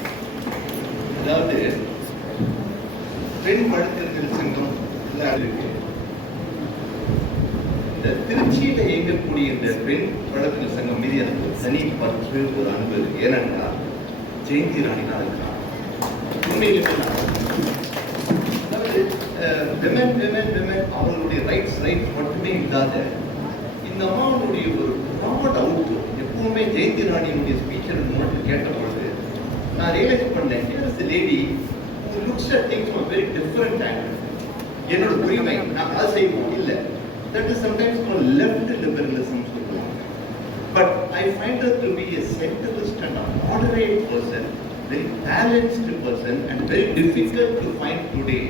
அதாவது பெண் வழக்கறிஞர் சங்கம் இருக்கு. இந்த திருச்சியில இயங்கக்கூடிய இந்த பெண் வழக்கறிஞர் சங்கம் மீது எனக்கு தனி பற்று ஒரு அன்பு இருக்கு. ஏன்னா ஜெயந்தி ராணி தான் இருக்கிறாங்க. உண்மையிலே அவர்களுடைய ரைட்ஸ் மட்டுமே இல்லாத இந்த அம்மாவுடைய ஒரு ப்ராட் அவுட் எப்பவுமே ஜெயந்தி ராணியினுடைய ஸ்பீச் எனக்கு மட்டும் கேட்ட பொழுது நான் ரியலைஸ் பண்ணேன், lady looks at things from very different angle. என்னோட உரிமை நான் அதை செய்வோம் இல்லை, that is sometimes called left liberalism சொல்லுவாங்க. But I find her to be a centralist and a moderate person, very balanced person and very difficult to find today.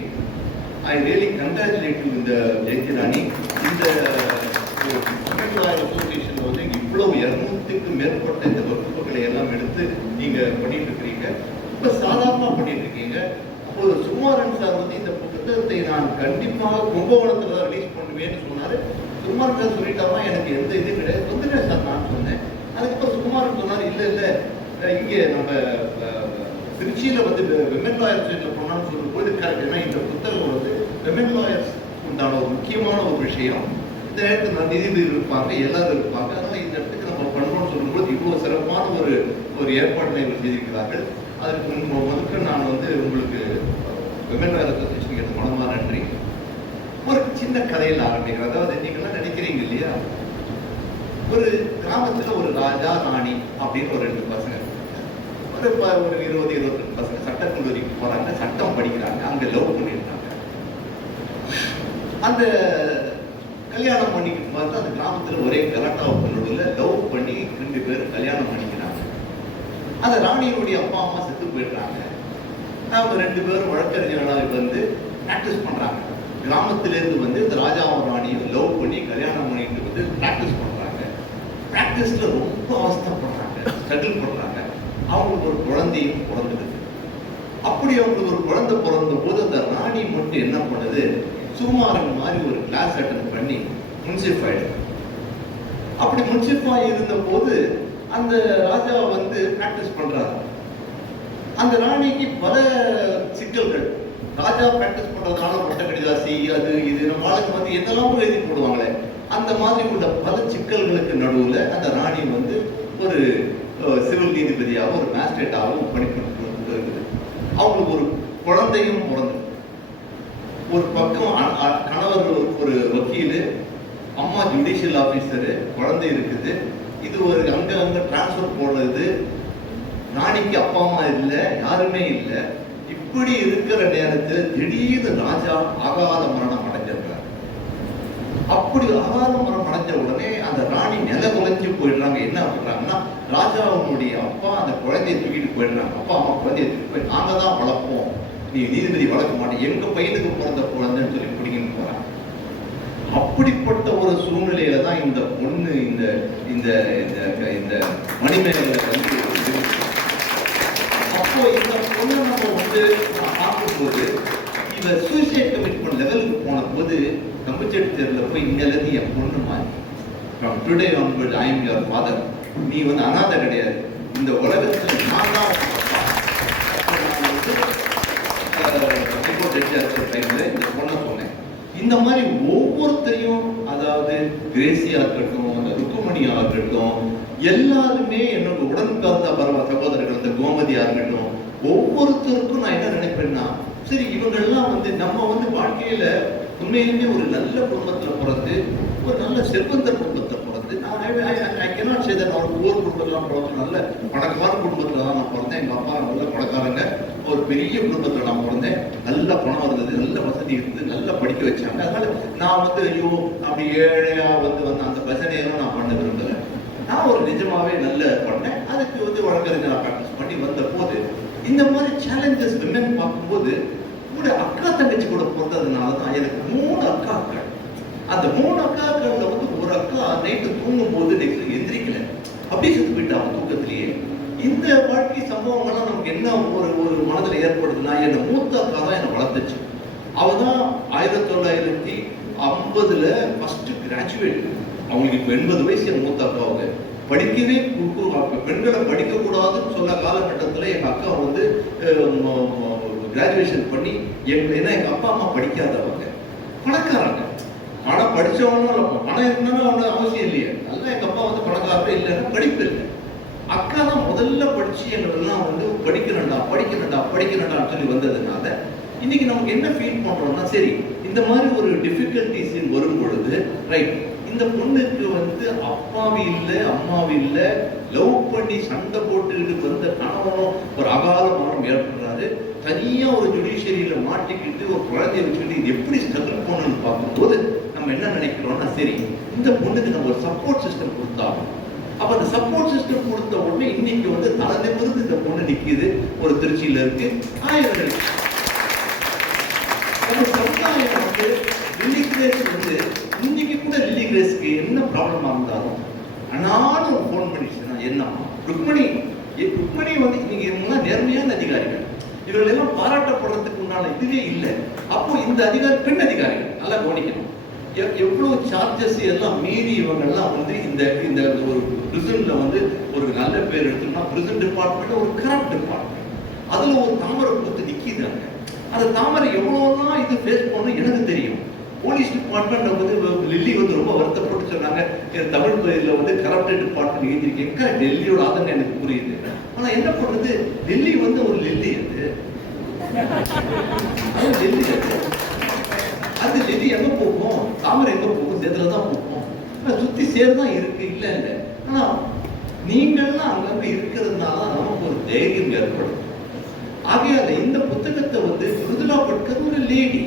I really congratulate you in the Jayanti Rani. இந்த association வந்து இவ்வளவு 200க்கு மேற்பட்ட இந்த வகுப்புகளை எல்லாம் எடுத்து நீங்க பண்ணிட்டு இருக்கிறீங்க. இப்ப சாதாரணமா பண்ணிட்டு இருக்கீங்க. அப்போ சுகுமாரன் சார் வந்து இந்த புத்தகத்தை நான் கண்டிப்பாக கும்பகோணத்துல தான் ரிலீஸ் பண்ணுவேன்னு சொன்னாரு. சுகுமாரன் சார் சொல்லிட்டாமா எனக்கு எந்த இது கிடையாது, வந்துட்டேன் சார் நான் சொன்னேன். அதுக்கப்புறம் சுகுமாரன் சொன்னார் இல்ல இல்ல இங்கே நம்ம திருச்சியில வந்து விமன் லாயர்ஸ் போனான்னு சொல்லும்போது கரெக்ட். ஏன்னா இந்த புத்தகம் வந்து விமன் லாயர்ஸ் உண்டான ஒரு முக்கியமான ஒரு விஷயம். இந்த நேரத்தில் நீதிபதி இருப்பாங்க, எல்லாரும் இருப்பாங்க. அதனால இந்த இடத்துக்கு நம்ம பண்ணணும்னு சொல்லும்போது இவ்வளவு சிறப்பான ஒரு ஏற்பாடுகளை இவர்கள் செய்திருக்கிறார்கள். அதற்கு முதற்க நான் வந்து உங்களுக்கு விமன் லாயர் அசோசியேஷனுக்கு மனமா நன்றி. ஒரு சின்ன கதையில் ஆரம்பிக்கிறேன். அதாவது நீங்கள்லாம் நினைக்கிறீங்க இல்லையா, ஒரு கிராமத்துல ஒரு ராஜா ராணி அப்படின்னு ஒரு 2 பசங்க, ஒரு 20-22 பசங்க சட்டக்கல்லூரிக்கு போறாங்க, சட்டம் படிக்கிறாங்க, அங்க லவ் பண்ணிருக்காங்க. அந்த கல்யாணம் பண்ணிக்கிட்டு பார்த்தா அந்த கிராமத்துல ஒரே கலாட்டாவுக்குள்ள லவ் பண்ணி 2 பேரும் கல்யாணம் பண்ணிக்கிறாங்க. அந்த ராணியினுடைய அப்பா அம்மா செத்து போயிடுறாங்க. அவங்க 2 பேரும் வழக்கறிஞர்களாக வந்து பிராக்டிஸ் பண்றாங்க. கிராமத்திலேருந்து வந்து இந்த ராஜாவும் ராணியும் லவ் பண்ணி கல்யாணம் பண்ணிட்டு வந்து பிராக்டிஸ் பண்றாங்க. பிராக்டிஸ்ல ரொம்ப அவஸ்தப்படுறாங்க, ஸ்ட்ரகிள் பண்றாங்க. அவங்களுக்கு ஒரு குழந்தையும் பிறந்தது. அப்படி அவங்களுக்கு ஒரு குழந்தை பிறந்த போது அந்த ராணி மட்டும் என்ன பண்ணுது, சுகுமாரன் மாதிரி ஒரு கிளாஸ் அட்டன் பண்ணி முன்சிஃபைடு. அப்படி முன்சிஃபை இருந்த போது அந்த ராஜா வந்து பிராக்டிஸ் பண்றாரு. அந்த ராணிக்கு பல சிக்கல்கள். ராஜா பிராக்டிஸ் பண்றதுனால மொட்டை கடிதாசி அது இது நம்ம ஆளுக்கு வந்து என்னெல்லாம் எழுதி போடுவாங்களே, அந்த மாதிரி உள்ள பல சிக்கல்களுக்கு நடுவில் அந்த ராணி வந்து ஒரு சிவில் நீதிபதியாகவும் ஒரு மேஜிஸ்ட்ரேட்டாகவும் பணிபுரிந்து இருக்குது. அவங்களுக்கு ஒரு குழந்தையும் பிறந்து, ஒரு பக்கம் கணவர் ஒரு வக்கீல், அம்மா ஜுடிஷியல் ஆபீசரு, குழந்தை இருக்குது. இது ஒரு அங்க டிரான்ஸ்பர் போடுறது. ராணிக்கு அப்பா அம்மா இல்லை, யாருமே இல்லை. இப்படி இருக்கிற நேரத்தில் திடீர்னு ராஜா அகால மரணம் அடைஞ்சிருக்காரு. அப்படி அகால மரணம் அடைஞ்ச உடனே அந்த ராணி நில குலைஞ்சு போயிடுறாங்க. என்ன பண்றாங்கன்னா, ராஜாவுடைய அப்பா அந்த குழந்தையை தூக்கிட்டு போயிடுறாங்க. அப்பா அம்மா குழந்தைய தூக்கிட்டு போய் நாங்க தான் வளர்ப்போம், நீ நீதிபதி வளர்க்க மாட்டேன், எங்க பையனுக்கு பிறந்த குழந்தைன்னு சொல்லி பிடிக்கின்னு போறாங்க. அப்படிப்பட்ட ஒரு சூழ்நிலையில தான் இந்த பொண்ணு இந்த இந்த இந்த மணிமேகலை வந்து. அப்போ இந்த பொண்ணை நம்ம வந்து பார்க்கும்போது இந்த சூசைட் கமிட்மெண்ட் லெவலுக்கு போன போது கம்பச்சேட் தேர்ல போய் இங்கிருந்து என் பொண்ணு மாதிரி from today onward I am your father, நீ வந்து அனாதை கிடையாது, இந்த உலகத்தில் நான் தான் இந்த பொண்ணை சொன்னேன். இந்த மாதிரி ஒவ்வொருத்தரையும், அதாவது கிரேசியா இருக்கட்டும், அந்த ருக்குமணியா இருக்கட்டும், எல்லாருமே என்னோட உடன் பிறந்த பரவ சகோதரர்கள், அந்த கோமதியா இருக்கட்டும், ஒவ்வொருத்தருக்கும் நான் என்ன நினைப்பேன்னா, சரி இவங்கெல்லாம் வந்து நம்ம வந்து வாழ்க்கையில உண்மையிலுமே ஒரு நல்ல குடும்பத்துல பிறந்து, ஒரு நல்ல செல்வந்தர் குடும்பத்துல பிறந்து, நான் ஒரு ஊர் குடும்பத்தெல்லாம் பிறந்து நல்ல பணக்கார குடும்பத்துல தான் நான் பிறந்தேன். எங்க அப்பா நல்ல பணக்காரங்க, ஒரு பெரிய குடும்பத்துல நான் பிறந்தேன். நல்ல பணம் இருந்தது, நல்ல வசதி இருந்தது, நல்லா படிக்க வச்சாங்க. அதனால நான் வந்து ஐயோ அப்படி ஏழையா வந்து அந்த பிரச்சனையெல்லாம் நான் பண்ண விரும்பல. நான் ஒரு நிஜமாவே நல்ல பண்ணேன். அதுக்கு வந்து வழக்கறிஞர் ப்ராக்டிஸ் பண்ணி வந்த போது இந்த மாதிரி சேலஞ்சஸ் விமன் பார்க்கும்போது கூட அக்கா தங்கச்சி கூட பிறந்ததுனால தான் எனக்கு 3 அக்காக்கள். அந்த 3 அக்காக்கள்ல வந்து ஒரு அக்கா நைட்டு தூங்கும் போது எந்திரிக்கல, அப்படியே செத்து போயிட்டாங்க தூக்கத்திலேயே. இந்த வாழ்க்கை சம்பவங்கள்லாம் நமக்கு என்ன ஒரு மனதில் ஏற்படுதுன்னா, என்னை மூத்த அக்கா தான் என்னை வளர்த்துச்சு. அவதான் 1950 ஃபர்ஸ்ட் கிராஜுவேட். அவங்களுக்கு இப்போ 80 வயசு என் மூத்த அக்காவுக்கு. படிக்கவே பெண்களை படிக்க கூடாதுன்னு சொன்ன காலகட்டத்தில் எங்க அக்கா வந்து கிராஜுவேஷன் பண்ணி ஏன்னா எங்க அப்பா அம்மா படிக்காதவங்க, பணக்காரங்க. பணம் படிச்சவங்களும் பணம் இருந்தாலும் அவங்க அவசியம் இல்லையே. நல்லா எங்க அப்பா வந்து பணக்காரே இல்லைன்னா படிப்பு இல்லை. அக்கா தான் முதல்ல படிச்சு எங்களெல்லாம் வந்து படிக்கணும்டான்னு சொல்லி வந்ததுனால இன்னைக்கு நமக்கு என்ன ஃபீல் பண்றோம்னா, சரி இந்த மாதிரி ஒரு டிஃபிகல்டிஸ் வரும் பொழுது ரைட், இந்த பொண்ணுக்கு வந்து அப்பாவி இல்லை அம்மாவி இல்லை, லவ் பண்ணி சண்டை போட்டுக்கிட்டு வந்த கணவனும் ஒரு அகால மரணம் ஏற்படுறாரு, தனியா ஒரு ஜுடிஷியரியில மாட்டிக்கிட்டு ஒரு குழந்தைய வச்சுக்கிட்டு இது எப்படி ஸ்ட்ரகிள் பண்ணணும்னு பார்க்கும்போது நம்ம என்ன நினைக்கிறோம்னா, சரி இந்த பொண்ணுக்கு நம்ம ஒரு சப்போர்ட் சிஸ்டம் கொடுத்தாலும். அப்ப அந்த சப்போர்ட் சிஸ்டம் கொடுத்த உடனே இன்னைக்கு வந்து தலைநிமிர்ந்து இந்த பொண்ணு நிக்குது, ஒரு திருச்சியில இருக்கு. ஆயிரம் நம்ம சமுதாயம் வந்து லில்லி கிரேஸ் வந்து இன்னைக்கு கூட லில்லி கிரேஸ்க்கு என்ன ப்ராப்ளமா இருந்தாலும் ஆனாலும் ஃபோன் பண்ணிச்சுன்னா என்னம்மா ருக்மணி வந்து நீங்க இவங்கெல்லாம் நேர்மையான அதிகாரிகள், இவர்கள் எல்லாம் பாராட்டப்படுறதுக்கு உண்டான இதுவே இல்லை. அப்போ இந்த அதிகாரி பெண் அதிகாரிகள் நல்லா கவனிக்கணும். எவ்வளவு சார்ஜஸ் எல்லாம் மீறி இவங்க எல்லாம் வந்து இந்த ஒரு பிரிசன்ல வந்து ஒரு நல்ல பேர் எடுத்தோம்னா பிரிசன் டிபார்ட்மெண்ட் ஒரு கரப்ட் டிபார்ட்மெண்ட், அதுல ஒரு தாமரை கொடுத்து நிக்கிதாங்க. அந்த தாமரை எவ்வளவுதான் இது ஃபேஸ் பண்ணணும் எனக்கு தெரியும். போலீஸ் டிபார்ட்மெண்ட் வந்து லில்லி வந்து ரொம்ப வருத்தப்பட்டு சொன்னாங்க, தமிழ் பகுதியில் வந்து கரப்ட் டிபார்ட்மெண்ட் எழுதியிருக்கேன். டெல்லியோட ஆதங்கம் எனக்கு புரியுது. ஆனா என்ன பண்றது, டெல்லி வந்து ஒரு லில்லி அது டெல்லி எங்க போகும், தாமரை எங்க போகும், சேதுலதான் போகும், சுத்தி சேருதான் இருக்கு. இல்ல ஆனா நீங்கள்லாம் அங்கங்க இருக்கிறதுனால நமக்கு ஒரு தைரியம் ஏற்படும். ஆகையால இந்த புத்தகத்தை வந்து மிருதுளா பட்கர் ஒரு லேடி,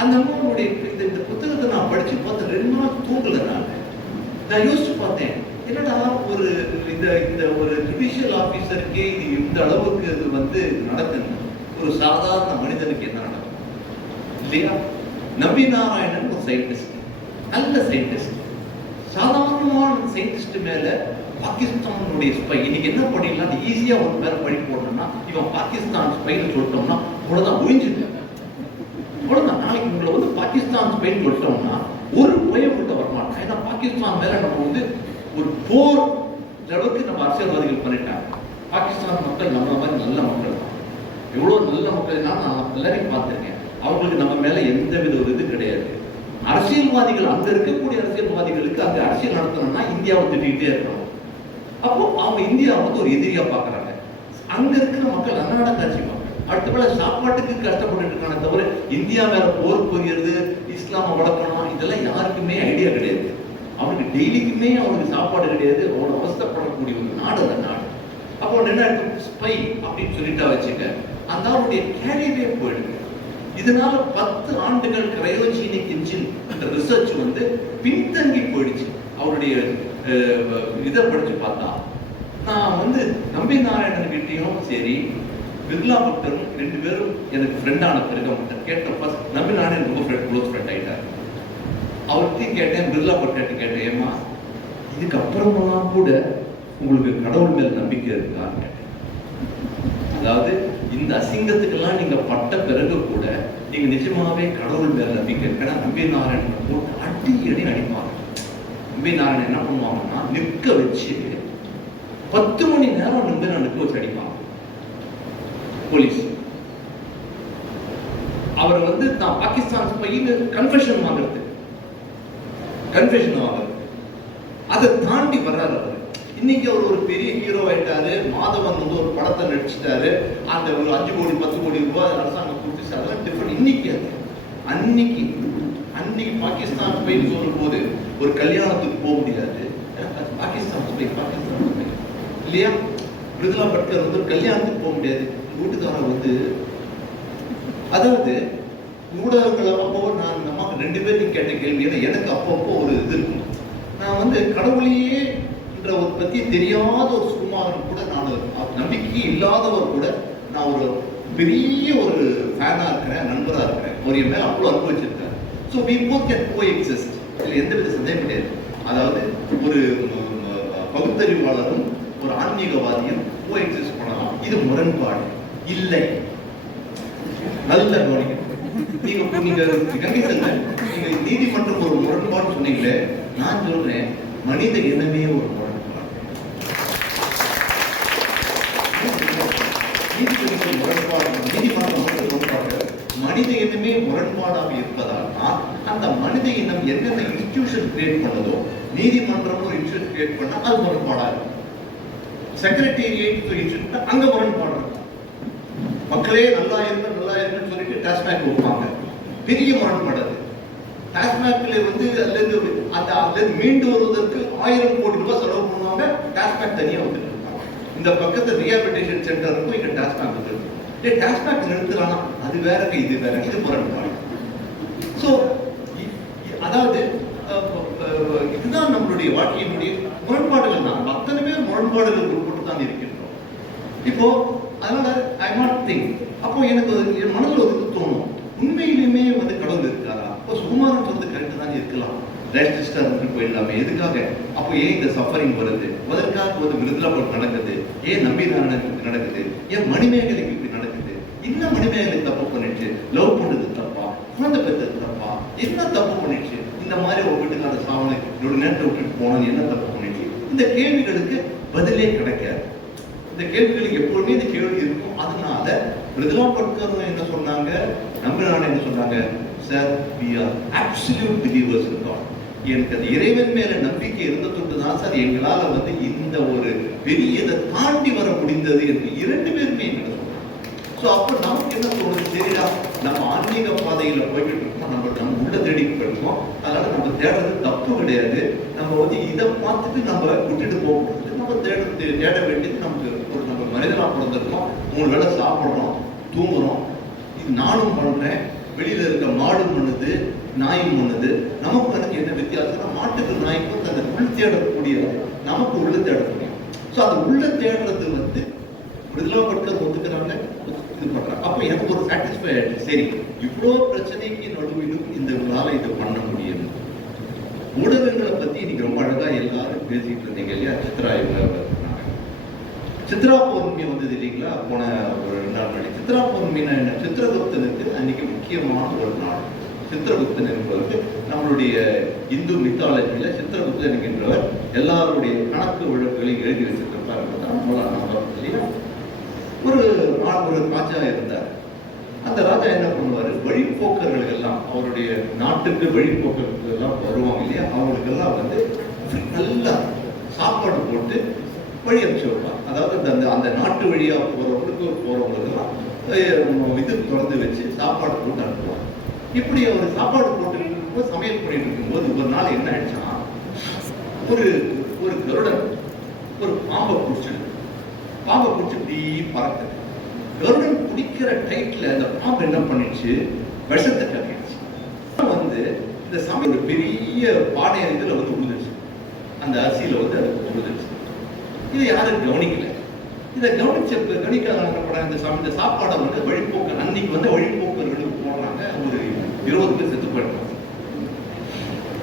அந்த அம்மாவுடைய இந்த புத்தகத்தை நான் படிச்சு பார்த்து 2 நாள் தூங்கல. நான் யோசிச்சு பார்த்தேன், என்னடா ஒரு இந்த ஒரு ஜுடிஷியல் ஆபீசருக்கே இது இந்த அளவுக்கு இது வந்து நடக்குது, ஒரு சாதாரண மனிதனுக்கு என்ன நடக்கும் இல்லையா? நம்பி நாராயணன் ஒரு சயின்டிஸ்ட், நல்ல சயின்டிஸ்ட், சாதாரணமான சயின்டிஸ்ட் மேல பாகிஸ்தானுடைய ஸ்பை. இன்னைக்கு என்ன பண்ணிடலாம், ஈஸியா ஒரு பேர பழி போடணும்னா இவன் பாகிஸ்தான் ஸ்பைன்னு சொல்லிட்டோம்னா அவ்வளவுதான் ஒழிஞ்சுட்டு, அவ்வளவுதான். நாளைக்கு உங்களை வந்து பாகிஸ்தான் ஸ்பைன் சொல்லிட்டோம்னா ஒரு பயப்பட்ட வரமாட்டான். ஏன்னா பாகிஸ்தான் மேல நம்ம வந்து ஒரு போர் அளவுக்கு நம்ம அரசியல்வாதிகள் பண்ணிட்டாங்க. பாகிஸ்தான் மக்கள் நம்மள மாதிரி நல்ல மக்கள் தான், எவ்வளவு நல்ல மக்கள் நான் எல்லாரையும் பார்த்திருக்கேன். அவங்களுக்கு நம்ம மேல எந்த வித ஒரு இது கிடையாது. அரசியல்வாதிகள் அங்க இருக்கக்கூடிய அரசியல்வாதிகளுக்கு அங்க அரசியல் நடத்தணும்னா இந்தியாவை திட்டிகிட்டே இருக்கணும். அப்போ அவங்க இந்தியா வந்து ஒரு எதிரியா பாக்குறாங்க. அங்க இருக்கிற மக்கள் அன்னாட காட்சி மக்கள் அடுத்த வேளை சாப்பாட்டுக்கு கஷ்டப்பட்டு இருக்கான தவிர இந்தியா மேல போர் புரியுறது, இஸ்லாம வளர்க்கணும், இதெல்லாம் யாருக்குமே ஐடியா கிடையாது. அவனுக்கு டெய்லிக்குமே அவனுக்கு சாப்பாடு கிடையாது. அவனோட அவஸ்தப்படக்கூடிய ஒரு நாடு அந்த நாடு. அப்போ என்ன ஸ்பை அப்படின்னு சொல்லிட்டா வச்சுக்க, அந்த அவருடைய கேரியரே போயிடுது. இதனால 10 ஆண்டுகள் கிரையோஜெனிக் இன்ஜின் ரிசர்ச் வந்து பின்தங்கி போயிடுச்சு. அவருடைய இதை படிச்சு பார்த்தா, நான் வந்து நம்பி நாராயணன் கிட்டையும் சரி பிர்லா பட்டரும் 2 பேரும் எனக்கு ஃப்ரெண்டான பிறகு மட்டும் கேட்ட ஃபர்ஸ்ட் நம்பி நாராயணன் ரொம்ப க்ளோஸ் ஃப்ரெண்ட் ஆயிட்டார். அவர்கிட்டையும் கேட்டேன், பிர்லா பட்டர்கிட்ட கேட்டேன், ஏமா இதுக்கப்புறமெல்லாம் கூட உங்களுக்கு கடவுள் மேல் நம்பிக்கை இருக்கான்னு கேட்டேன். அதாவது இந்த அசிங்கத்துக்கெல்லாம் நீங்க பட்ட பிறகு கூட நீங்க நிஜமாவே கடவுள் மேல நம்பிக்கை இருக்கா? நம்பி நாராயணன் போட்டு அடி அடிப்பாங்க. நம்பி நாராயணன் என்ன பண்ணுவாங்கன்னா நிற்க வச்சு 10 மணி நேரம் நம்பி நான் நிற்க வச்சு அடிப்பாங்க போலீஸ். அவர் வந்து தான் பாகிஸ்தான் பையனு கன்ஃபெஷன் வாங்குறது, அதை தாண்டி வர்றாரு. அவர் இன்னைக்கு அவர் ஒரு பெரிய ஹீரோ ஆயிட்டாரு. மாதவன் வந்து ஒரு படத்தை நடிச்சிட்டாரு. அந்த ஒரு 5 கோடி 10 கோடி ரூபாய் அரசாங்கம் கொடுத்துச்சு. அதெல்லாம் டிஃபரெண்ட். இன்னைக்கு அது அன்னைக்கு பாகிஸ்தான் ஸ்பெயின் சொல்லும் போது ஒரு கல்யாணத்துக்கு போக முடியாது. பாகிஸ்தான் ஸ்பெயின் இல்லையா? மிருதுளா பட்கர் வந்து ஒரு கல்யாணத்துக்கு போக முடியாது. வீட்டுக்காரர் வந்து அதாவது ஊடகங்கள் அப்போ நான் நமக்கு 2 பேருக்கு கேட்ட கேள்வி, எனக்கு அப்பப்போ ஒரு இது இருக்கும். நான் வந்து கடவுளையே ஒரு பத்தி தெரியாத ஒரு சுகுமாரன் கூட, நான் நம்பிக்கை இல்லாதவர் கூட நான் ஒரு பெரிய ஒரு ஃபேனா இருக்கிறேன், நண்பரா இருக்கிறேன். ஒரு என் மேல அவ்வளவு அனுபவிச்சிருக்காரு. So we both can coexist. இதுல எந்த வித சந்தேகம் கிடையாது. அதாவது ஒரு பகுத்தறிவாளரும் ஒரு ஆன்மீகவாதியும் கோஎக்ஸிஸ்ட் பண்ணலாம். இது முரண்பாடு இல்லை. நல்ல கவனிக்கணும். நீங்க கங்கை செல்வன், நீங்க நீதிமன்றம் ஒரு முரண்பாடு சொன்னீங்களே, நான் சொல்றேன் மனித இனமே ஒரு முரண்பாடு. முரண்பாடு, நீதிமன்றம் முரண்பாடு, மனித இனமே முரண்பாடாக இருப்பதால் அந்த மனித இனம் என்னென்ன இன்ஸ்டிடியூஷன் கிரியேட் பண்ணதோ, நீதிமன்றம் ஒரு இன்ஸ்டிடியூட் கிரியேட் பண்ணா அது முரண்பாடா இருக்கும். செக்ரட்டேரியட் ஒரு இன்ஸ்டிடியூட் அங்க முரண்பாடு இருக்கும். மக்களே நல்லா இருக்குன்னு சொல்லிட்டு டாஸ்மாக் வைப்பாங்க, பெரிய முரண்பாடு. டாஸ்மாக்ல அதுல மீண்டு வருவதற்கு 1000 கோடி ரூபாய் செலவு பண்ணுவாங்க, டாஸ்மாக் தனியா வந்துட்டு இருக்காங்க. இந்த பக்கத்து ரீஹாபிலிட்டேஷன் சென்டர் இருக்கும், இங்க டாஸ்மாக் இருக்கு. டாஸ்மாக் நிறுத்துறானா அது வேற, இது வேற, இது முரண்பாடு. சோ அதாவது இதுதான் நம்மளுடைய வாழ்க்கையினுடைய முரண்பாடுகள் தான். அத்தனை பேர் முரண்பாடுகள் உட்பட்டு தான் இருக்கின்றோம். இப்போ அதனால ஐ நாட் திங்க், அப்போ எனக்கு என் மனதில் ஒரு தோணும், உண்மையிலுமே கடவுள் இருக்காரா? இப்போ சுகுமாரன் சொல்றது கரெக்ட் தான், இருக்கலாம், ரெஜிஸ்டர் இருந்து போயிடலாமே, எதுக்காக? அப்போ ஏன் இந்த சஃபரிங் வருது? அதற்காக விருதுலாபட் நடக்குது, ஏன் நம்பினானுக்கு நடக்குது, ஏன் மணிமேகலைக்கு இப்படி நடக்குது? என்ன மணிமேகலை தப்பு பண்ணிடுச்சு? லவ் பண்ணது தப்பா? குழந்தை பெற்றது தப்பா? என்ன தப்பு பண்ணிடுச்சு? இந்த மாதிரி ஒரு வீட்டுக்கார சாவனை ஒரு நேரத்தை விட்டுட்டு போனது என்ன தப்பு பண்ணிடுச்சு? இந்த கேள்விகளுக்கு பதிலே கிடைக்காது. இந்த கேள்விகளுக்கு எப்பொழுதுமே இந்த கேள்வி இருக்கும். அதனால விருதுலாபட்கர் என்ன சொன்னாங்க, நம்பினான் என்ன சொன்னாங்க, sir we are absolute believers in God. எனக்கு அந்த இறைவன் மேல நம்பிக்கை இருந்ததுட்டு தான் சார் எங்களால இந்த ஒரு பெரிய இதை தாண்டி வர முடிந்தது என்று 2 பேருமே என்ன சொன்னாங்க. ஸோ அப்போ நமக்கு என்ன தோணுது, சரிடா நம்ம ஆன்மீக பாதையில போய்கிட்டு இருக்கோம், நம்ம உள்ள தேடிட்டு இருக்கோம், அதனால நம்ம தேடுறது தப்பு கிடையாது. நம்ம இதை பார்த்துட்டு நம்ம விட்டுட்டு போகிறது, நம்ம தேட வேண்டியது நமக்கு ஒரு நம்ம மனிதனா பிறந்திருக்கோம், 3 வேளை சாப்பிட்றோம், தூங்குறோம், இது நானும் பண்றேன், வெளியில இருக்க மாடும் பண்ணுது, நாயும் பண்ணுது. நமக்கு எனக்கு என்ன வித்தியாசம்? மாட்டுக்கு நாய்க்கும் தன்னை உள் தேடக்கூடிய, நமக்கு உள்ள தேட முடியும். ஸோ அந்த உள்ள தேடுறது விருதுலாபட்கர் ஒத்துக்கிறாங்க, இது பண்றாங்க. அப்போ எனக்கு ஒரு சாட்டிஸ்ஃபை ஆயிடுச்சு, சரி இவ்வளோ பிரச்சனைக்கு நடுவிலும் இந்த இதை பண்ண முடியும். ஊடகங்களை பத்தி இன்னைக்கு ரொம்ப அழகா எல்லாரும் பேசிட்டு இருந்தீங்க இல்லையா? சித்ரா சித்ரா பௌர்ணமி வந்தது இல்லைங்களா? போன ஒரு 2 நாள் முன்னாடி. சித்ரா பௌர்ணமினா என்ன? சித்திரகுப்தனுக்கு அன்னைக்கு முக்கியமான ஒரு நாள். சித்திரகுப்தன் என்பவருக்கு நம்மளுடைய இந்து மித்தாலஜியில சித்திரகுப்தன் என்கின்றவர் எல்லாருடைய கணக்கு வழக்குகளையும் எழுதி வச்சிருப்பார் இல்லையா? ஒரு ராஜா இருந்தார். அந்த ராஜா என்ன பண்ணுவாரு, வழிபோக்கர்கள் எல்லாம், அவருடைய நாட்டுக்கு வழிபோக்கர்கள் எல்லாம் வருவாங்க இல்லையா, அவங்களுக்கெல்லாம் நல்லா சாப்பாடு போட்டு வழி அனுப்பிச்சு வைப்பாங்க. அதாவது அந்த நாட்டு வழியா போறவங்களுக்கெல்லாம் இது திறந்து வச்சு சாப்பாடு போட்டு அனுப்புவாங்க. இப்படி அவர் சாப்பாடு போட்டு இருக்கும்போது, சமையல் பண்ணிட்டு இருக்கும்போது ஒரு நாள் என்ன ஆயிடுச்சுன்னா, ஒரு கருடன் ஒரு பாம்பை பிடிச்சிடுது. பாம்பை பிடிச்சி இப்படி பறக்குது. கருடன் பிடிக்கிற டைட்ல அந்த பாம்பு என்ன பண்ணிடுச்சு, விஷத்தை கட்டிடுச்சு. இந்த சமையல் ஒரு பெரிய பானை இதுல விழுந்துச்சு, அந்த அரிசியில அது விழுந்துச்சு. இதை யாரும் கவனிக்கல. இதை கவனிக்காத இந்த சாப்பாடை வழிபோக்கு அன்னைக்கு வழிபோக்கர்களுக்கு போடுறாங்க. ஒரு 20 பேர் செத்து போயிடுவாங்க.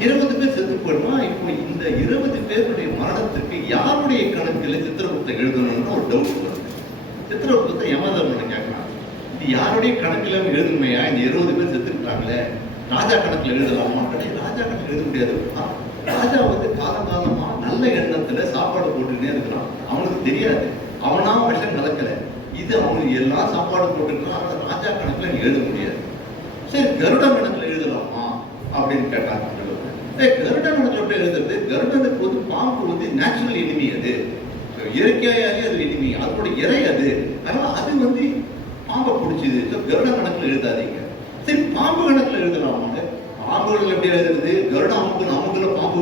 20 பேர் செத்து போயிடுவான். இப்போ இந்த 20 பேருடைய மரணத்திற்கு யாருடைய கணக்கில் சித்திரகுப்தன் எழுதணும்னு ஒரு டவுட் வருது. சித்திரகுப்தன் யமதர்மனை கேட்கறாங்க, இது யாருடைய கணக்கில் எழுதணுமையா? இந்த 20 பேர் செத்துருக்காங்களே, ராஜா கணக்கில் எழுதலாமா? ராஜா கணக்கில் எழுத முடியாது. ராஜா காலகாலமா நல்ல எண்ணத்துல சாப்பாடு போட்டுக்கிட்டே இருக்கிறான். அவனுக்கு தெரியாது, அவனா விஷம் கலக்கல, இது அவனுக்கு எல்லாம் சாப்பாடு போட்டுருக்கான். அந்த ராஜா கணக்குல நீ எழுத முடியாது. சரி கருட கணக்குல எழுதலாமா அப்படின்னு கேட்டாங்க. கருட கணக்குல எழுதுறது, கருடனுக்கு பாம்பு நேச்சுரல் எனிமி, அது இயற்கையாலே அது எனிமி, அதோட இறை அது. அதனால அது பாம்பை பிடிச்சிது. கருட கணக்குல எழுதாதீங்க. சரி பாம்பு கணக்குல எழுதலாமாங்க. பாம்புகள் எப்படி எழுதுறது? கருட நமக்குள்ள பாம்பு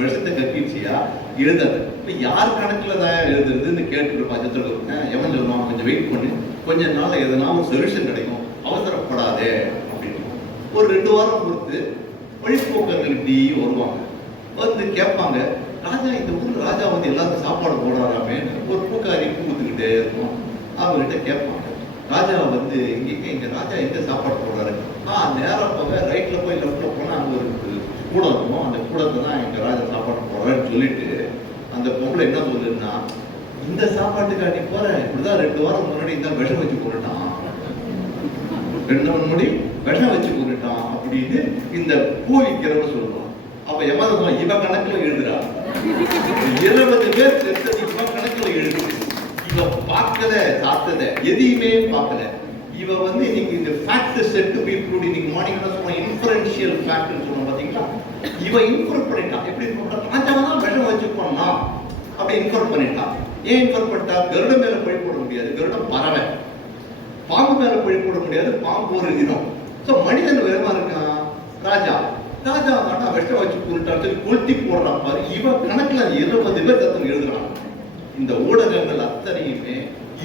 விஷத்தை கட்டிடுச்சியா? எழுதாது. இப்ப யார் கணக்குல தான் எழுதுறதுன்னு கேட்டுருப்பா சித்திரகுப்தன். எவன் சொல்லுவான், கொஞ்சம் வெயிட் பண்ணி கொஞ்ச நாள் எதனா ஒரு சொல்யூஷன் கிடைக்கும், அவசரப்படாதே அப்படின்னு. ஒரு 2 வாரம் பொறுத்து வழிபோக்கர்கள் இப்படி வருவாங்க, கேட்பாங்க, ராஜா இந்த ஊர் ராஜா எல்லாருக்கும் சாப்பாடு போடுறாராமே. ஒரு பூக்காரி பூத்துக்கிட்டே இருக்கும். அவங்ககிட்ட கேட்பாங்க, ராஜா இங்க ராஜா எங்க சாப்பாடு போடுறாரு? நேரம் போக ரைட்ல போய் லெஃப்ட்ல போனா அங்க ஒரு கூடம் இருக்கும், அந்த கூடத்தை தான் எங்க ராஜா சாப்பாடு போடுறாருன்னு சொல்லிட்டு அந்த பொம்பளை என்ன சொல்லுன்னா, இந்த சாப்பாட்டுக்கு நீ போற, இப்படிதான் 2 வாரம் முன்னாடி இந்த விஷம் வச்சு போட்டுட்டான், 2 நாள் முன்னாடி விஷம் வச்சு போட்டுட்டான் அப்படின்னு இந்த பூ விற்கிறவங்க சொல்லுவான். அப்ப எவ்வளவு இவ கணக்குல எழுதுறா, 20 பேர் செத்தது இவ கணக்குல எழுது, இவ இவ பார்க்கல சாத்தத எதையுமே பார்க்கல. இவ வந்து இன்னைக்கு இந்த fact set to be proved. இன்னைக்கு மார்னிங் என்ன சொன்ன இன்ஃபரன்ஷியல் ஃபேக்ட்னு சொன்னோம் பாத்தீங்களா. இவ இன்ஃபர் பண்ணிட்டான். எப்படி இன்ஃபர் பண்ணா? ராஜாவை தான் விஷம் வச்சுக்கோனா அப்படி இன்ஃபர் பண்ணிட்டான். ஏன் இன்ஃபர் பண்ணிட்டா? கருட மேல பழி போட முடியாது, கருடம் பறவை. பாம்பு மேல பழி போட முடியாது, பாம்பு ஒரு இனம். சோ மனிதன் வேறமா இருக்கான். ராஜா வேணா விஷம் வச்சு கூட்டாச்சு கொளுத்தி போடுறான் பாரு. இவன் கணக்குல 20 பேர் தத்துவம் எழுதுறான். இந்த ஊடகங்கள் அத்தனையுமே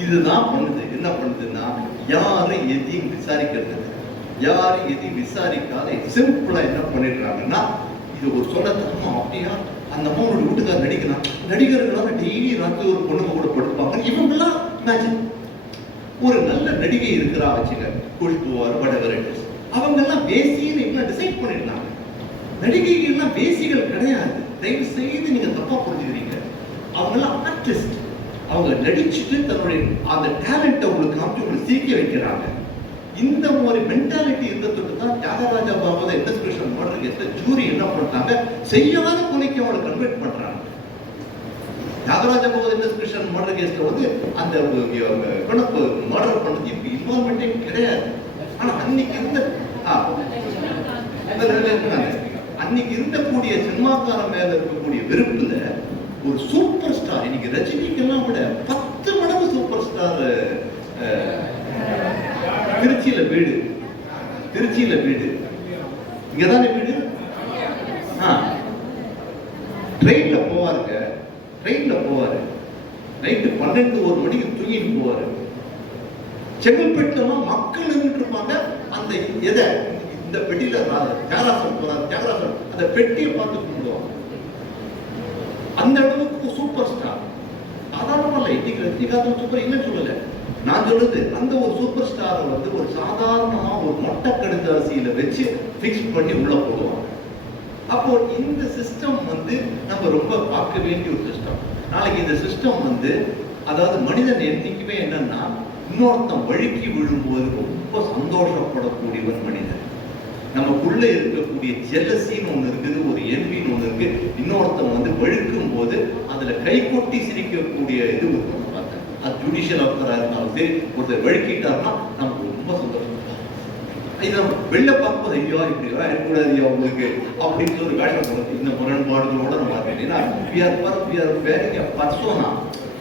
இதுதான் பண்ணுது. என்ன பண்ணுதுன்னா யாரும் எதையும் விசாரிக்கிறது, யாரும் எதையும் விசாரிக்காத சிம்பிளா என்ன பண்ணிடுறாங்கன்னா, இது ஒரு சொல்லத்தனமா அப்படியா அந்த அம்மாவோட வீட்டுக்கார நடிக்கிறான். நடிகர்களால டெய்லி ராத்திரி ஒரு பொண்ணுங்க கூட படுப்பாங்க. இவங்கெல்லாம் இமேஜின் ஒரு நல்ல நடிகை இருக்கிறா வச்சுக்க, குஷ்புவார் வடவர், அவங்க எல்லாம் வேசின்னு என்ன டிசைட் பண்ணிருந்தாங்க. நடிகைகள் எல்லாம் வேசிகள் கிடையாது. தயவு செய்து நீங்க தப்பா புரிஞ்சுக்கிறீங்க. அவங்க எல்லாம் ஆர்டிஸ்ட். அவங்க நடிச்சுட்டு தன்னுடைய அந்த டேலண்ட்டை உங்களுக்கு காமிச்சு உங்களுக்கு சிரிக்க வைக்கிறாங்க. இந்த ஒரு மென்டாலிட்டி இருந்ததுக்கு தான் தியாகராஜா பாபா இன்வெஸ்டிகேஷன் பண்றதுக்கு ஜூரி என்ன பண்றாங்க, செய்யாத கொலைக்கு அவங்களை கன்வெர்ட் பண்றாங்க. தியாகராஜா பாபா இன்வெஸ்டிகேஷன் மர்டர் கேஸ்ல வந்து அந்த கணக்கு மர்டர் பண்ணது இப்ப இன்வால்மெண்டே கிடையாது. ஆனா அன்னைக்கு இருந்தக்கூடிய சினிமாக்காரன் மேல இருக்கக்கூடிய வெறுப்புல ஒரு சூப்பர் ஸ்டார், இன்னைக்கு ரஜினிக்கெல்லாம் விட 10 மடங்கு சூப்பர் ஸ்டார் திருச்சியில வீடு இங்கதானே வீடு. ட்ரெயின்ல போவாரு நைட்டு 12-1 மணிக்கு தூங்கிட்டு போவாரு. செங்கல்பட்டுல மக்கள் நின்றுட்டு இருப்பாங்க. அந்த எதை இந்த பெட்டியில தியாகராசன் அந்த பெட்டியை பார்த்து கும்பிடுவாங்க. அந்த அளவுக்கு சூப்பர் ஸ்டார். சாதாரணமா இல்லை, இன்னைக்கு சூப்பர் இல்லைன்னு சொல்லல. நான் சொல்றது அந்த ஒரு சூப்பர் ஸ்டாரை வந்து ஒரு சாதாரணமா ஒரு மொட்டை கடுத்த அரிசியில வச்சு பிக்ஸ் பண்ணி உள்ள போடுவாங்க. அப்போ இந்த சிஸ்டம் வந்து நம்ம ரொம்ப பார்க்க வேண்டிய ஒரு சிஸ்டம். நாளைக்கு இந்த சிஸ்டம் வந்து அதாவது மனிதன் என்னைக்குமே என்னன்னா இன்னொருத்தன் வழுக்கி விழும்போது ரொம்ப சந்தோஷப்படக்கூடியவன் மனிதன். நமக்குள்ள இருக்கக்கூடிய ஜெலசின்னு ஒண்ணு இருக்குது, ஒரு என்வின்னு ஒண்ணு இருக்கு. இன்னொருத்தன் வந்து வழுக்கும் போது அதுல கை கொட்டி சிரிக்கக்கூடிய இது இருக்கும். அது ஜுடிஷியல் ஆஃபீஸரா இருந்தாலும் சரி, ஒருத்தர் வழுக்கிட்டாருன்னா நமக்கு ரொம்ப சந்தோஷம். இதை வெளில பார்க்கும்போது ஐயோ இப்படியா இருக்கக்கூடாது ஐயா உங்களுக்கு அப்படின்னு ஒரு வேஷம் கொடுத்து இந்த முரண்பாடுகளோட நம்ம பர்சோனா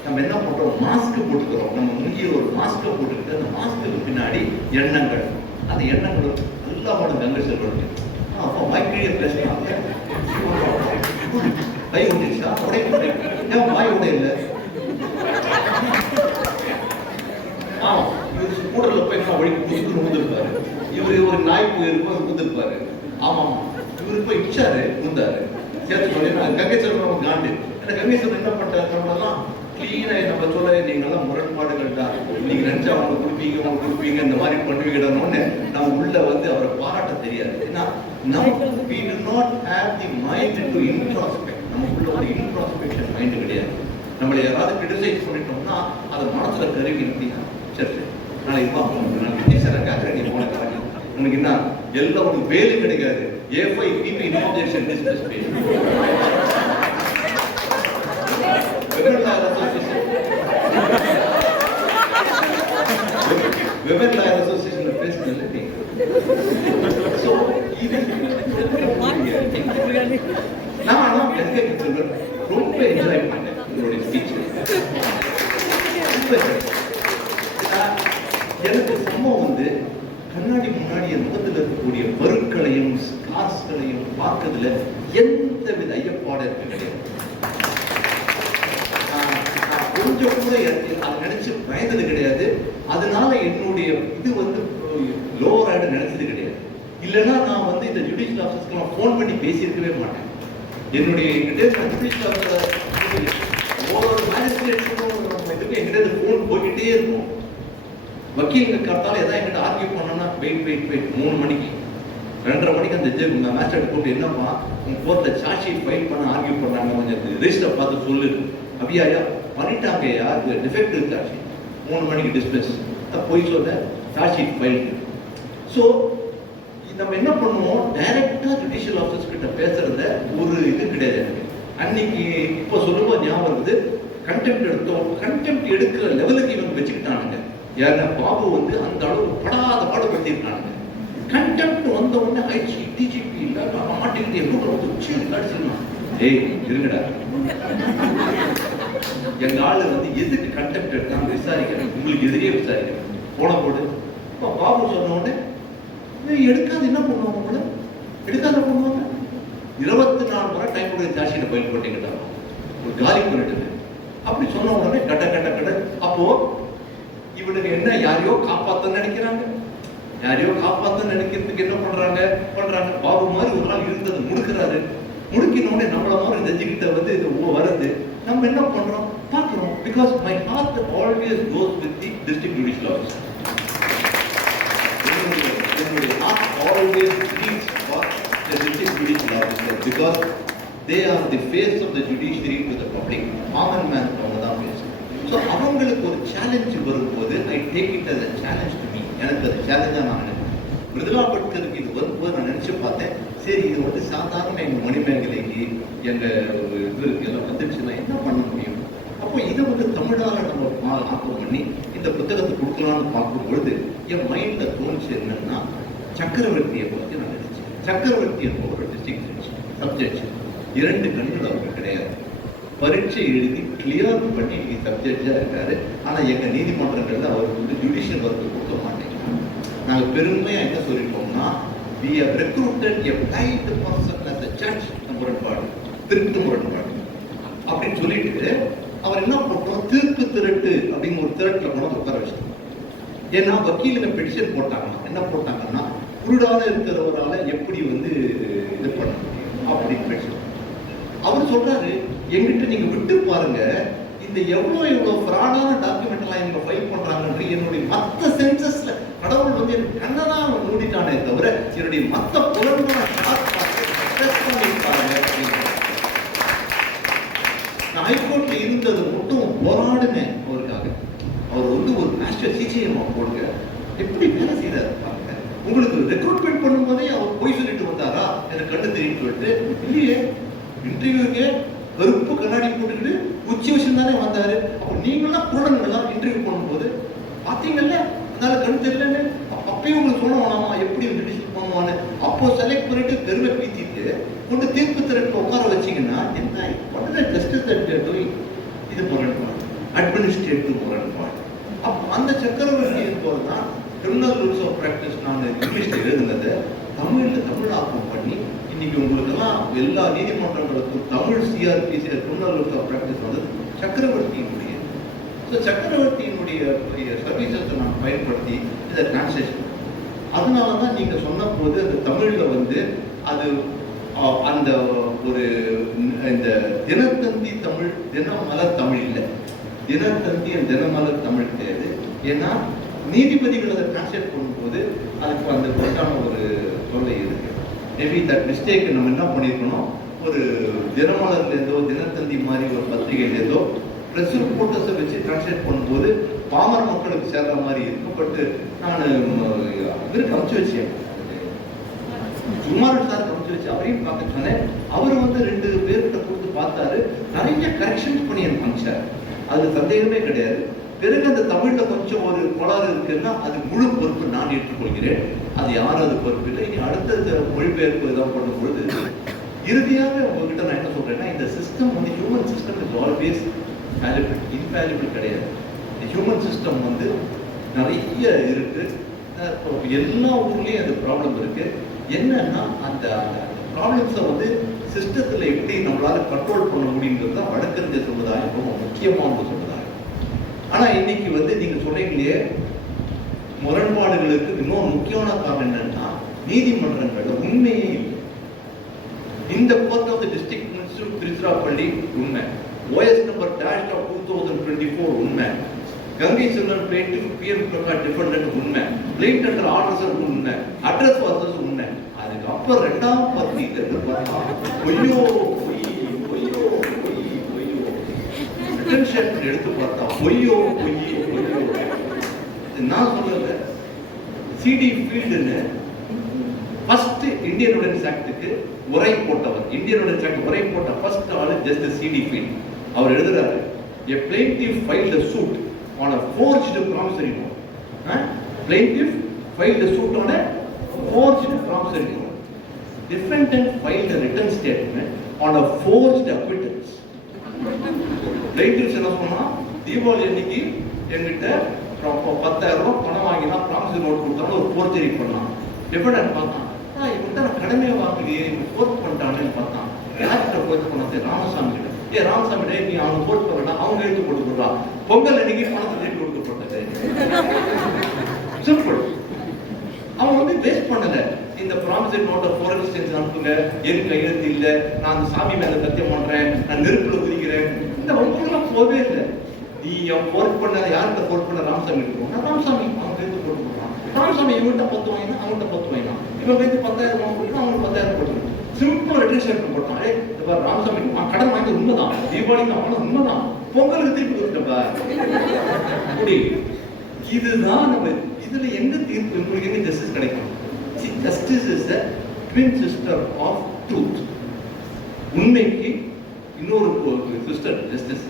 நம்ம என்ன பண்றோம், மாஸ்க் போட்டுக்கிறோம். நம்ம முங்கிய ஒரு மாஸ்கை போட்டுக்கிட்டு அந்த மாஸ்க்கு பின்னாடி எண்ணங்கள், அந்த எண்ணங்கள் எல்லாவோட கங்கை செல்வது. அப்போ வாய்க்கீழே பேசலாம். கை ஒட்டிச்சா உடைய ஏன் வாய் உடைய இல்லை? இவரு கூடல போய் வழி குதித்து நுந்திருப்பாரு. இவரு ஒரு நாய் போயிருக்கும் குந்திருப்பாரு. ஆமா இவரு போய் இச்சாரு குந்தாரு சேர்த்து சொல்லி கங்கை செல்வம் காண்டு. ஏன்னா கங்கை செல்வம் என்ன பண்றாரு, நம்மளெல்லாம் கிளீனா நம்ம சொல்ல நீங்க எல்லாம் முரண்பாடுகள் தான், நீங்க நினைச்சா அவங்க கொடுப்பீங்க இந்த மாதிரி பண்ணுவீங்கன்னு நம்ம உள்ள வந்து அவரை பாராட்ட தெரியாது. ஏன்னா we do not have the mind to introspect. நமக்குள்ள ஒரு இன்ட்ராஸ்பெக்ஷன் மைண்ட் கிடையாது. நம்மளை யாராவது கிரிட்டிசைஸ் பண்ணிட்டோம்னா அதை மனசுல கருவி அப்படின்னா சரி நாளைக்கு பார்ப்போம், நாளைக்கு டீச்சராக நீ போன காரியம் உனக்கு என்ன எல்லாம் உனக்கு வேலை கிடைக்காது. A5 PP information discuss page Women Lawyers Association பேசுனது. ஸோ இது நான் ரொம்ப என்ஜாய் பண்ணேன் உங்களுடைய ஸ்பீச். எனக்கு சம்பவம் வந்து கண்ணாடி முன்னாடி என் முகத்தில் இருக்கக்கூடிய பருக்களையும் ஸ்கார்ஸ்களையும் பார்க்கறதுல எந்த வித ஐயப்பாடு இருக்கு கிடையாது. கொஞ்சம் கூட அதை நினைச்சு பயந்தது கிடையாது. அதனால என்னுடைய இது வந்து லோவர் ஆயிடு நினைச்சது கிடையாது. இல்லைன்னா நான் வந்து இந்த ஜுடிஷியல் ஆஃபீஸ்க்கு ஃபோன் பண்ணி பேசியிருக்கவே மாட்டேன். என்னுடைய ஜுடிஷியல் ஆஃபீஸர் ஒவ்வொரு மேஜிஸ்ட்ரேட்டுக்கும் இதுக்கு எங்கிட்ட ஃபோன் போய்கிட்டே இருக்கும். வக்கீலுங்க கரெக்டால எதாவது எங்கிட்ட ஆர்கியூ பண்ணோம்னா வெயிட் 3 மணிக்கு 2:30 மணிக்கு அந்த மேஜிஸ்ட்ரேட் கூப்பிட்டு என்னப்பா உங்க கோர்ட்ல சார்ஜ் ஷீட் ஃபைல் பண்ண ஆர்கியூ பண்ணாங்க, கொஞ்சம் ரிஜிஸ்டர் பார்த்து சொல்லு. அப்படியா பண்ணிட்டாங்க, யாருக்கு டிஃபெக்ட் இருக்கு சார்ஜ் ஷீட் 3 மணிக்கு டிஸ்பிளஸ் போய் சொல்ல சார்ஜ் ஷீட் ஃபைல். ஸோ நம்ம என்ன பண்ணுவோம், டைரக்டா ஜுடிஷியல் ஆஃபீஸ் கிட்ட பேசுறத ஒரு இது கிடையாது. அன்னைக்கு இப்போ சொல்லும்போது ஞாபகம் வருது, கண்டெம்ட் எடுத்தோம். கண்டெம்ட் எடுக்கிற லெவலுக்கு இவங்க வச்சுக்கிட்டானுங்க. ஏன்னா பாபு வந்து அந்த அளவு படாத பாடுபடுத்திருக்கானுங்க. கண்டெம்ட் வந்த உடனே ஐஜி டிஜிபி இல்ல மாட்டிக்கிட்டு எவ்வளோ உச்சி காட்சிருந்தான். ஏய் இருங்கடா, எங்க ஆளு வந்து எதுக்கு கண்டெம்ட் எடுத்தாங்க விசாரிக்கிறேன், உங்களுக்கு எதிரியே விசாரிக்கிறேன், போன போடு. இப்போ பாபு சொன்ன உடனே எடுக்காது என்ன பண்ணுவாங்க கூட, எடுக்காத பண்ணுவாங்க. 24 முறை டைம் கொடுத்து சார்ஜ் ஃபைல் போட்டீங்கடா, ஒரு காலி பண்ணிட்டு அப்படி சொன்ன உடனே கட்ட கட்ட கட்ட. அப்போ இவனுக்கு என்ன யாரையோ காப்பாத்த நினைக்கிறாங்க, யாரையோ காப்பாத்த நினைக்கிறதுக்கு என்ன பண்றாங்க. பாபு மாதிரி ஒரு நாள் இருந்தது முடுக்கிறாரு. முடுக்கினோடனே நம்மள மாதிரி நெஞ்சுக்கிட்ட வந்து இது வருது. நம்ம என்ன பண்றோம் பார்க்கிறோம். Because my heart always goes with the district judicial office. என்னுடைய heart always beats for the district judicial officer because they are the face of the judiciary to the public. Common man அவங்க தான் பேசும். So அவங்களுக்கு ஒரு challenge வரும்போது I take it as a challenge to me. எனக்கு அது சேலஞ்சாக நான் நினைக்கிறேன். மிருதுளா பட்கருக்கு இது வரும்போது நான் நினச்சி பார்த்தேன், சரி இது வந்து சாதாரண எங்கள் மணிமேகலைக்கு எங்கள் இது இருக்கு எல்லாம் வந்துடுச்சுன்னா என்ன பண்ண முடியும். அப்போ இதை வந்து தமிழாக நம்ம ஆக்கம் பண்ணி இந்த புத்தகத்தை கொடுக்கலான்னு பார்க்கும் பொழுது என் மைண்டில் தோணுச்சு என்னன்னா, சக்கரவர்த்தியை பற்றி நான் நினைச்சேன். சக்கரவர்த்தி என்பவர் டிஸ்ட்ரிக்ட் ஜட்ஜ், சப்ஜெக்ட், 2 கண்கள் அவருக்கு கிடையாது. பரீட்சை எழுதி கிளியர் பண்ணி சப்ஜெக்டா இருக்காரு. ஆனா எங்க நீதிமன்றங்கள்ல அவருக்கு வந்து ஜுடிஷியல் ஒர்க் கொடுக்க மாட்டேங்கிறாங்க. நாங்க பெருமையா என்ன சொல்லிட்டோம்னா, we have recruited a blind person as a judge. முரண்பாடு, திருட்டு முரண்பாடு அப்படின்னு சொல்லிட்டு அவர் என்ன போட்டோம், தீர்ப்பு திரட்டு அப்படின்னு ஒரு திரட்டுல கொண்டு உட்கார வச்சிட்டோம். ஏன்னா வக்கீலுங்க பெட்டிஷன் போட்டாங்கன்னா என்ன போட்டாங்கன்னா, குருடால இருக்கிறவரால எப்படி வந்து இது பண்ண முடியும் அப்படின்னு பெட்டிஷன். அவர் சொல்றாரு, எங்கிட்ட நீங்க விட்டு பாருங்க, இந்த எவ்வளவு ஃப்ராடான டாக்குமெண்ட் எல்லாம் இவங்க ஃபைல் பண்றாங்கன்னு என்னுடைய மத்த சென்சஸ்ல கடவுள் வந்து எனக்கு கண்ணனா மூடிட்டானே தவிர என்னுடைய மத்த புலன்களை பாருங்க. நான் ஹைகோர்ட்ல இருந்தது மட்டும் போராடுனேன் அவருக்காக. அவர் வந்து ஒரு மாஸ்டர் சிஜிஎம் போடுங்க, எப்படி வேலை செய்யறாரு பாருங்க. உங்களுக்கு ரெக்ரூட்மெண்ட் பண்ணும்போதே அவர் போய் சொல்லிட்டு வந்தாரா, எனக்கு கண்ணு தெரியும் சொல்லிட்டு இல்லையே. இன்டர்வியூக்கு கருப்பு கண்ணாடி போட்டுக்கிட்டு உச்சி விஷயம் தானே வந்தாரு. அப்போ நீங்களாம் குருடன்கள்லாம் இன்டர்வியூ பண்ணும்போது பார்த்தீங்கல்ல, அதனால கண் தெரியலன்னு அப்பயும் உங்களுக்கு சொல்ல வேணாமா எப்படி ஜுடிஷியல் பண்ணுவான்னு. அப்போ செலக்ட் பண்ணிட்டு பெருமை பீத்திட்டு கொண்டு தீர்ப்பு திரட்டில் உட்கார வச்சிங்கன்னா என்ன ஜஸ்டிஸ் இது முரண்பாடு, அட்மினிஸ்ட்ரேட்டிவ் முரண்பாடு. அப்போ அந்த சக்கரவர்த்தி போது தான் கிரிமினல் ரூல்ஸ் ஆஃப் பிராக்டிஸ் நான் இங்கிலீஷ்ல எழுதுனதை தமிழ் ஆக்கம் பண்ணி இன்னைக்கு உங்களுக்கெல்லாம் எல்லா நீதிமன்றங்களுக்கும் Tamil CRPC criminal rules of practice வந்து சக்கரவர்த்தியினுடைய சர்வீசஸை நான் பயன்படுத்தி இதை டிரான்ஸ்லேஷன். அதனால தான் நீங்க சொன்ன போது அந்த தமிழ்ல வந்து அது அந்த ஒரு இந்த தினத்தந்தி தமிழ், தினமலர் தமிழ் இல்லை, தினத்தந்தி தினமலர் தமிழ் கிடையாது. ஏன்னா நீதிபதிகள் அதை டிரான்ஸ்லேட் பண்ணும்போது அதுக்கு அந்த பொருட்டான ஒரு தொல்லை இருக்கு. மேபி தட் மிஸ்டேக் நம்ம என்ன பண்ணியிருக்கணும், ஒரு தினமலர்லேருந்தோ தினத்தந்தி மாதிரி ஒரு பத்திரிகையிலேருந்தோ ப்ரெஸ் ரிப்போர்ட்டர்ஸை வச்சு டிரான்ஸ்லேட் பண்ணும்போது பாமர மக்களுக்கு சேர்ற மாதிரி இருக்கும். பட் நான் இவருக்கு அமைச்சு வச்சேன், சுமார் சார் அமைச்சு வச்சு அவரையும் பார்க்க சொன்னேன். அவர் வந்து 2 பேர்கிட்ட கொடுத்து பார்த்தாரு, நிறைய கரெக்ஷன்ஸ் பண்ணி எனக்கு அமைச்சார். அதுல சந்தேகமே கிடையாது. பிறகு அந்த தமிழ்ல கொஞ்சம் ஒரு கோளாறு இருக்குன்னா அது முழு பொறுப்பு நான் ஏற்றுக்கொள்கிறேன். அது யாராவது பொறுப்பு இல்லை. இனி அடுத்த மொழிபெயர்ப்பு இதான் பண்ணும்பொழுது இறுதியாக உங்ககிட்ட நான் என்ன சொல்றேன்னா, இந்த சிஸ்டம் வந்து human system is always infallible கிடையாது. ஹியூமன் சிஸ்டம் வந்து நிறைய இருக்கு. எல்லா ஊர்லயும் அந்த ப்ராப்ளம் இருக்கு. என்னன்னா அந்த ப்ராப்ளம்ஸை வந்து சிஸ்டத்துல எப்படி நம்மளால கண்ட்ரோல் பண்ண முடியுங்கிறது தான் வடக்கிந்திய சமுதாயம் ரொம்ப முக்கியமான ஒரு சமுதாயம். ஆனா இன்னைக்கு வந்து நீங்க சொல்றீங்களே முரண்பாடுகளுக்கு இன்னொரு முக்கியமான காரணம் என்னன்னா, நீதிமன்றங்கள்ல உண்மையே இல்லை. இந்த court of the district minister Tiruchirappalli உண்மை, OS நம்பர் டாஷ் ஆஃப் 2024 உண்மை, Gangai Selvan plaintiff PM Prakash defendant உண்மை, பிளேன்ட் அண்டர் ஆர்டர்ஸ் உண்மை, அட்ரஸ் வாசஸ் உண்மை. அதுக்கு அப்புறம் 2ஆம் பத்தியில இருந்து பார்த்தா பொய்யோ பொய் பொய்யோ பொய் பொய்யோ, ரிட்டன்ஷன் எடுத்து பார்த்தா பொய்யோ பொய் பொய்யோ. நான் சொல்லல, சிடி ஃபீல்டுன்னு ஃபர்ஸ்ட் இந்தியன் ஆர்டினன்ஸ் ஆக்டுக்கு உரை போட்டவர், இந்தியன் ஆர்டினன்ஸ் ஆக்ட் உரை போட்ட ஃபர்ஸ்ட் ஆளு ஜஸ்டிஸ் சிடி ஃபீல்ட். அவர் எழுதுறாரு, A plaintiff filed a suit on a forged promissory note. Plaintiff filed a suit on a forged promissory note. Defendant filed a written statement on a forged acquittance. Plaintiff என்ன சொன்னா, தீபாவளி அன்னைக்கு என்கிட்ட 10,000 ரூபாய் பணம் வாங்கினா promissory note கொடுத்தாலும் ஒரு forgery பண்ணான். டிஃபெண்டன்ட் பார்த்தான், இவன்கிட்ட நான் கடமையை வாங்கலையே, ஃபோர்ஸ் பண்ணிட்டானேன்னு பார்த்தான். யார்கிட்ட ஃபோர்ஸ் பண்ணது? ராமசாமி கிட்ட. ராமசாமி நீ அவன் ஃபோர்ஸ் பண்ணா அவங்க எழுத்து போட்டு கொடுறான். பொங்கல் அன்னைக்கு பணத்தை திருப்பி கொடுக்கப்பட்டது. சிம்பிள். அவன் வந்து வேஸ்ட் பண்ணல. இந்த ப்ராமிசரி நோட்டை ஃபோரன்சிக் அனுப்புங்க, என் கையெழுத்து இல்ல, நான் அந்த சாமி மேல சத்தியம் பண்றேன், நான் நெருப்புல குதிக்கிறேன், இந்த வம்புலாம் போவே இல்லை. நீ அவன் ஃபோர்ஸ் பண்ண, யார்கிட்ட ஃபோர்ஸ் பண்ண? ராமசாமி இருக்கும். ராமசாமி அவன் கைது போட்டு கொடுறான். ராமசாமி இவன்கிட்ட 10 வாங்கினா அவன்கிட்ட 10 வாங்கினான். இவன் கைது 10,000 வாங்கினா அவனுக்கு 10,000 போட்டு சிம்பிள் ரெட்ரிஷன் போட்டான். ராமசாமி கடன் வாங்கி உண்மைதான், தீபாவளிக்கு அவன உண்மைதான், பொங்கலுக்கு திருப்பி கொடுத்துட்டப்ப. இதுதான் நம்ம இதுல எங்க தீர்ப்பு, உங்களுக்கு எங்க ஜஸ்டிஸ் கிடைக்கும்? Justice is the twin sister of truth. உண்மைக்கு இன்னொரு சிஸ்டர் ஜஸ்டிஸ்.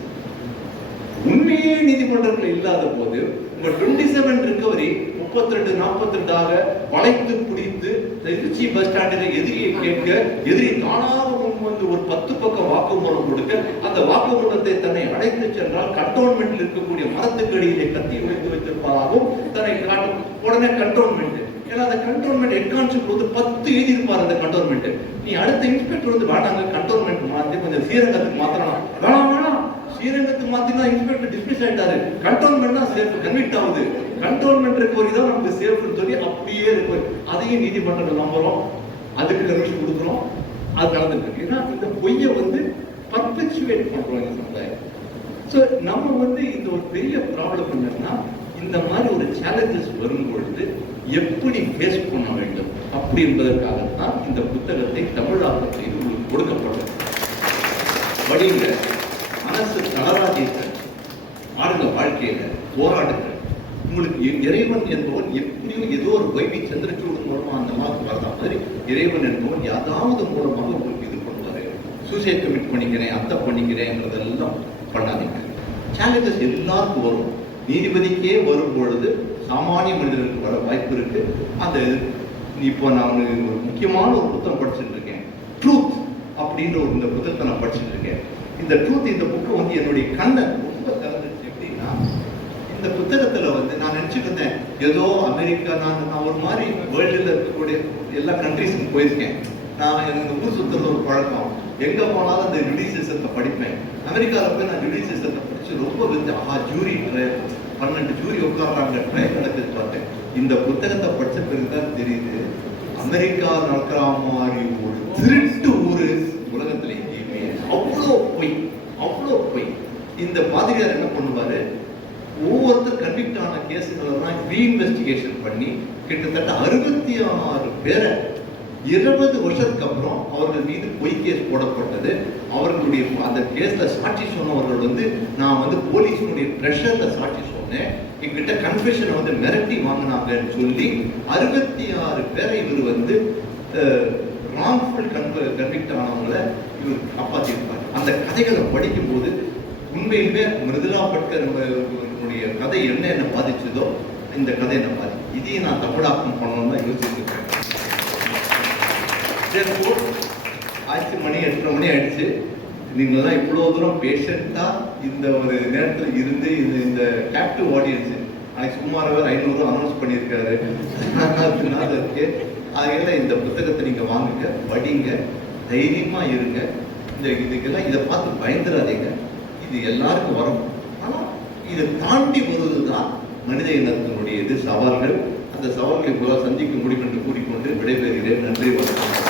உண்மையே நீதிமன்றத்தில் இல்லாத போது உங்க 27 ரிகவரி 32-42 வளைத்து பிடித்து திருச்சி பஸ் ஸ்டாண்டில் எதிரியை கேட்க, எதிரி காணாத முன் வந்து ஒரு 10 பக்கம் வாக்குமூலம் கொடுக்க, அந்த வாக்குமூலத்தை தன்னை அழைத்து சென்றால் கண்டோன்மெண்டில் இருக்கக்கூடிய மரத்துக்கு அடியிலே கத்தி வைத்து வைத்திருப்பதாகவும் தன்னை காட்டும். உடனே கண்டோன்மெண்ட், ஏன்னா அந்த கண்டோன்மெண்ட் ஹெட் கான்ஸ்டபிள் வந்து 10 எழுதியிருப்பார். அந்த கண்டோன்மெண்ட் நீ அடுத்த இன்ஸ்பெக்டர் வந்து வேணாங்க கண்டோன்மெண்ட் மாற்றி கொஞ்சம் ஸ்ரீரங்கத்துக்கு மாத்தலாம், வேணாம் ஸ்ரீரங்கத்துக்கு மாத்தினா இன்ஸ்பெக்டர் டிஸ்மிஸ் ஆயிட்டாரு, கண்டோன்மெண்ட் தான் சேஃப், கன்விக்ட் ஆகுது, கண்டோன்மெண்ட் ரிகவரி தான் நமக்கு சேஃப்னு சொல்லி அப்படியே இருக்கு. அதையும் நீதிமன்றம் நம்புறோம், அதுக்கு கமிஷன் கொடுக்குறோம், அது நடந்துட்டு இருக்கு. ஏன்னா இந்த பொய்யை வந்து பர்பெச்சுவேட் பண்றோம் இந்த சமுதாயம். ஸோ நம்ம வந்து இந்த ஒரு பெரிய ப்ராப்ளம் என்னன்னா, இந்த மாதிரி ஒரு சேலஞ்சஸ் வரும் பொழுது எப்படி ஃபேஸ் பண்ண வேண்டும் அப்படி என்பதற்காகத்தான் இந்த புத்தகத்தை தமிழாக்கம் செய்து உங்களுக்கு கொடுக்கப்பட்டது. படிங்க, மனசு தளராதீர்கள், ஆளுங்க வாழ்க்கையில போராடுங்கள். உங்களுக்கு இறைவன் என்பவன் எப்படியோ ஏதோ ஒரு வைவி சந்திரச்சூடு மூலமா அந்த மாதிரி வரதா மாதிரி இறைவன் என்பவன் ஏதாவது மூலமாக உங்களுக்கு இது பண்ணுவாரு. சூசைட் கமிட் பண்ணிக்கிறேன், அத்தை பண்ணிக்கிறேன்றதெல்லாம் பண்ணாதீங்க. சேலஞ்சஸ் எல்லாருக்கும் வரும். நீதிபதிக்கே வரும் பொழுது சாமானிய மனிதர்களுக்கு வர வாய்ப்பு இருக்கு. அந்த இப்போ நான் ஒரு முக்கியமான ஒரு புத்தகம் படிச்சுட்டு இருக்கேன், ட்ரூத் அப்படின்ற ஒரு இந்த புத்தகத்தை நான் படிச்சுட்டு இருக்கேன். இந்த ட்ரூத், இந்த புக்கை வந்து என்னுடைய கண்ணை ரொம்ப திறந்துச்சு. எப்படின்னா, இந்த புத்தகத்துல வந்து நான் நினைச்சுட்டு இருந்தேன் ஏதோ அமெரிக்கா, நான் ஒரு மாதிரி வேர்ல்டுல இருக்கக்கூடிய எல்லா கண்ட்ரீஸுக்கும் போயிருக்கேன். நான் எனக்கு ஊர் சுத்துறது ஒரு பழக்கம், எங்க போனாலும் அந்த ஜுடிஷியத்தை படிப்பேன். அமெரிக்காவில் போய் நான் ஜுடிஷியத்தை படிச்சு ரொம்ப வந்து ஜூரி 12 ஜூரி உட்கார்றாங்க, ட்ரையல் நடக்குது பார்த்தேன். இந்த புத்தகத்தை படிச்ச பிறகுதான் தெரியுது, அமெரிக்கா நடக்கிற மாதிரி ஒரு திருட்டு ஊரு உலகத்துல எங்கேயுமே. அவ்வளோ பொய், அவ்வளோ பொய். இந்த பாதிரியார் என்ன பண்ணுவாரு, ஒவ்வொருத்தர் கன்விக்ட் ஆன கேஸுகளெல்லாம் ரீஇன்வெஸ்டிகேஷன் பண்ணி கிட்டத்தட்ட 66 பேரை 20 வருஷத்துக்கு அப்புறம் அவர்கள் மீது பொய் கேஸ் போடப்பட்டது. அவர்களுடைய அந்த கேஸ்ல சாட்சி சொன்னவர்கள் வந்து நான் வந்து போலீஸுடைய பிரஷர்ல சாட்சி சொன்னேன், எங்கிட்ட கன்ஃபெஷனை வந்து மிரட்டி வாங்கினாங்கன்னு சொல்லி 66 பேரை இவர் வந்து ராங்ஃபுல் கன்விக்ட் ஆனவங்களை இவர் காப்பாற்றிருப்பார். அந்த கதைகளை படிக்கும்போது உண்மையிலுமே மிருதுலா பட்கருடைய கதை என்ன பாதிச்சதோ இந்த கதை என்ன பாதி, இதையும் நான் தமிழாக்கம் பண்ணணும்னு தான் யோசிச்சிருக்கேன். ஆச்சு, மணி 8:30 மணி ஆயிடுச்சு. நீங்கள்லாம் இவ்வளோ தூரம் பேஷண்டா இந்த ஒரு நேரத்தில் இருந்து இந்த கேப்டிவ் ஆடியன்ஸ் அன்னைக்கு சுமார் 500 அனௌன்ஸ் பண்ணியிருக்காரு. அதனால இந்த புத்தகத்தை நீங்க வாங்குங்க, படிங்க, தைரியமா இருங்க. இதுக்கெல்லாம் இதை பார்த்து பயந்துடாதீங்க. இது எல்லாருக்கும் வரும். ஆனால் இதை தாண்டி வருவதுதான் மனித இனத்தினுடைய இது சவால்கள். அந்த சவால்களை போல சந்திக்க முடியும் என்று கூறிக்கொண்டு விடைபெறுகிறேன். நன்றி, வணக்கம்.